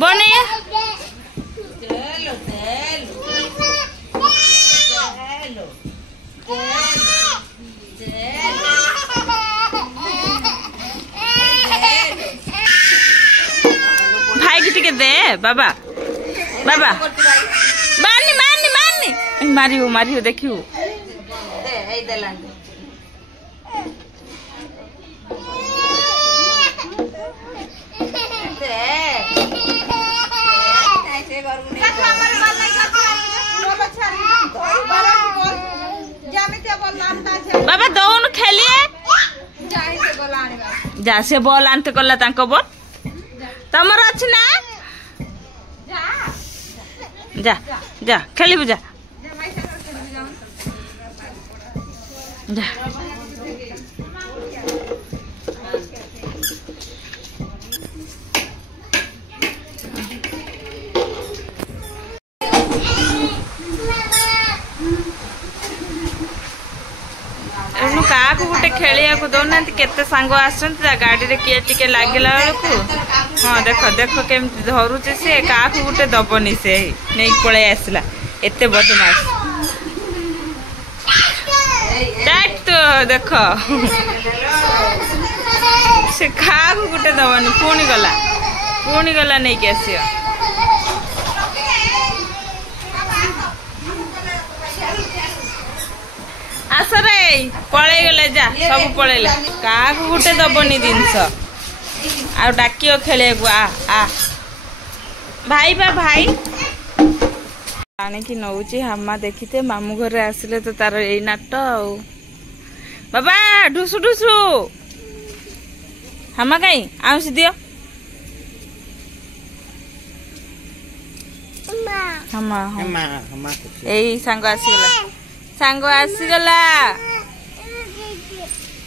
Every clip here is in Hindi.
बने भाई की टिके दे बाबा बाबा मारनी मारनी मारनी मारियो मारियो देखियो बाबा दौन खेलिए जा से बॉल आनते गला तांको बॉल तमर अछि ना जा जा खेलिबु जा जा क्या गोटे खेलिया को दौना केते सांग आसुन गाड़ी रे किए टिके लागला बेलू हाँ देख देख केमती धरुचे से क्या गोटे दबनी से नहीं पलि आसला एते बदमाश तो देख से क्या गोटे दबनी पुणी गला नहीं कि आस आसरे पलि गले जा सब पलैला क्या गोटे दबनी जिनस आ डाकियो खेले आ भाई बा भाई आनिकी नौची हामा देखीते मामू घर आसिले तो तार यही नाट बाबा ढुसु ढुसु हामा कहीं आउसी दियो हामा यही सांग आसीगला सांग आसीगला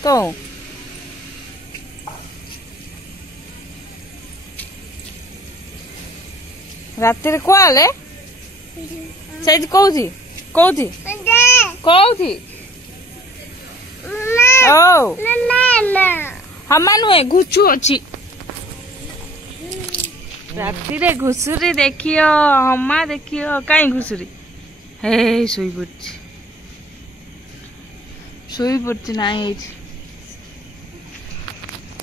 तो राति रे कुआले से कौथी कौथी कौथी ओ हमा नुहे घुचु अच्छी राति रे घुसुरी देखियो हमा देखियो कहीं घुसुरी हे सोई पड़ची नहीं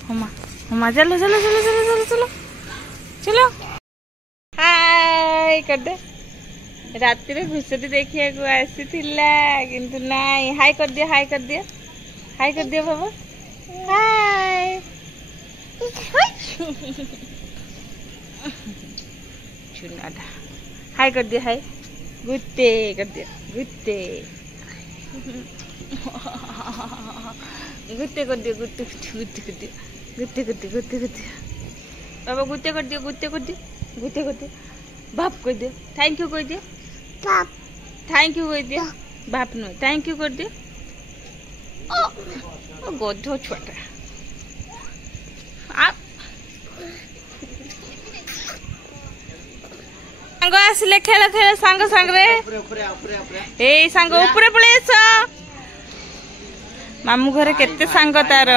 हमा हमा चलो चलो चलो चलो चलो चलो चलो हाय कर दे राति रे घुसुरी देखिया को आसी थिला किंतु नहीं हाय कर दिया हाय कर दिया हाय कर दिया बाबा हाय चुनादा हाय कर दिया हाय गुट्टे कर दिया गुट्टे गुट्टे कर दिया गुट्टे गुट्टे कर दिया गुट्टे कर दिया गुट्टे कर दिया बाबा गुट्टे कर दिया गुट्टे कर दिया गुट्टे कर दिया बाप कर दिया थैंक यू कर दिया बाप थैंक यू कर दिया बाप नु थैंक यू कर दिया ओ गोधो छोटा सांग आसिले खेल खेल सांग सांग रे ए सांग ऊपर पळे आस मामू घरे केते सांग तार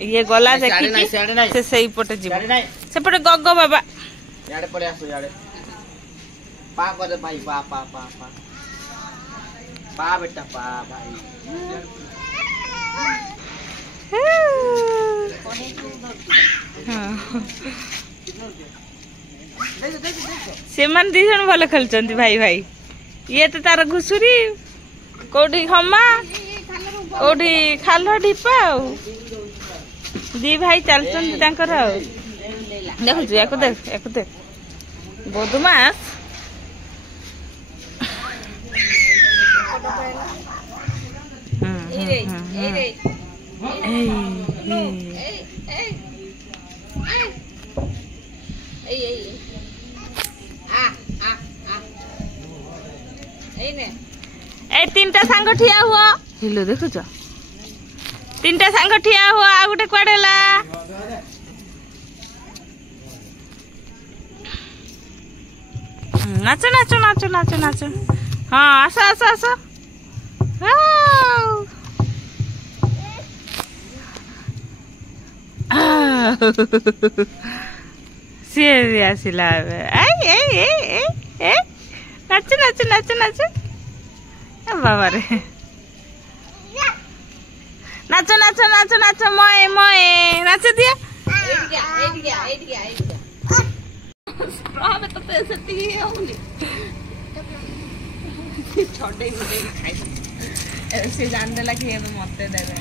ये गला देखि से सही पटे जीव से पटे गग बाबा याडे पळे आसो याडे पा करे भाई पा पा पा पा पा बेटा पा भाई से मन दी जन भल खेलचंती भाई भाई ये तो तार घुसुरी कोठी हमा कोठी खाल ढिपा दी भाई चलचंती तांकर देखु याको देख बदमाश ए तीनटा सांग ठिया हुआ हिलो देखुच तीनटा सांग ठिया हुआ आ गुटे कुआडेला नाचो नाचो नाचो नाचो नाचो हाँ आस आस आस सी भी आसला नाच नाच नाच नाच बाबा रे नाच नाच नाच नाच मए मए नाच दिया तो ऐसे छोटे ऐसे जान देला कि मत देवे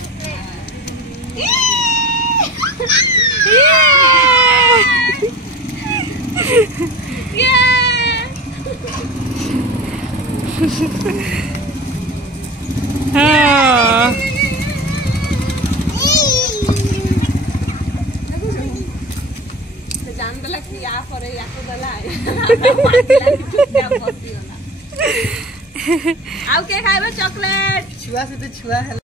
जान देला कि या पर या को देला आउ के खाइबे चॉकलेट छुआ से तो छुआ है।